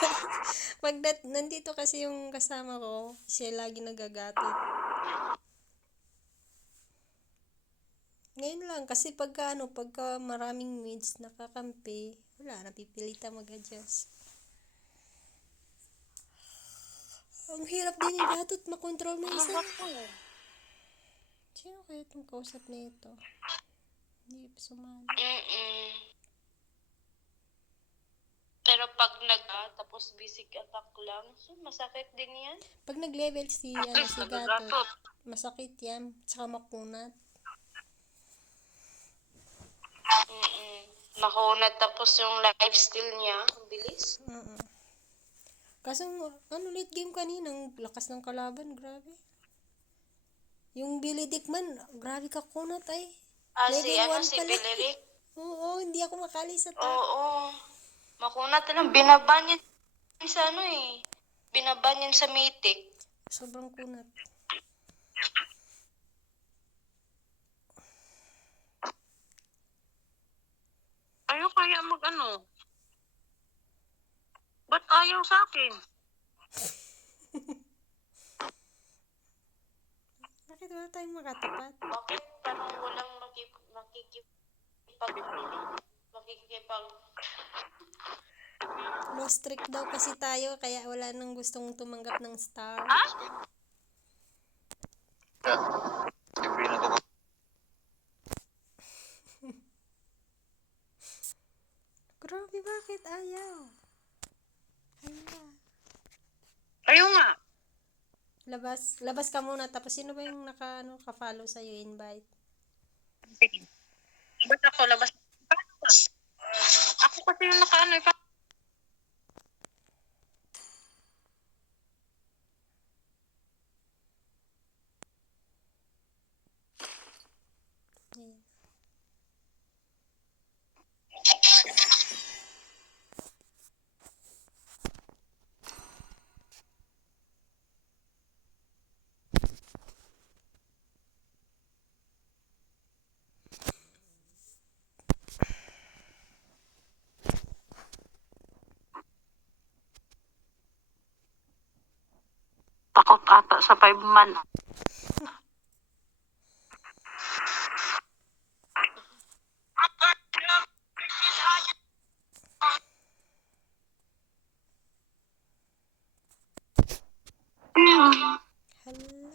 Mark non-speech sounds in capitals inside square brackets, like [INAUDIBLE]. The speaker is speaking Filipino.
[LAUGHS] Pag nat- nandito kasi yung kasama ko, siya lagi nagagatid. Ngayon lang, kasi pagka ano, pagka maraming maids nakakampi, wala, napipilitan mag-adjust. Ang hirap din yung datot makontrol mo isa. Sino kaya itong kausap na ito? Hindi sumali. Mm-mm. Pero pag nag ah, tapos basic attack lang, so masakit din yan. Pag nag-level si, ano, si Gatot, masakit yan. Tsaka makunat. Mm-mm. Makunat tapos yung lifestyle niya, ang bilis. Oo. Kaso, ano, late game kanina, ang lakas ng kalaban, grabe. Yung Billy Dickman, grabe ka kunat ay. Ah, Level si ano, one si pala. Bileric. [LAUGHS] Oo, hindi ako makali sa. Oo. Makunat lang. Binaban yan sa ano eh. Binaban yan sa Mythic. Sobrang kunat. Ayaw kaya mag ano? Ba't ayaw sa akin? [LAUGHS] Bakit wala tayong makatapat? Bakit parang walang makip, makikipag... Makikipag... Lost streak daw kasi tayo, kaya wala nang gustong tumanggap ng star. [LAUGHS] Grabe, bakit ayaw? Hala. Ayaw nga. Labas, labas ka muna. Tapos sino ba yung naka, ano, ka-follow sa'yo, invite? Ba't ako labas? Ako kasi yung nakaano eh. Takot ata sa 5 man. Hmm. Hello.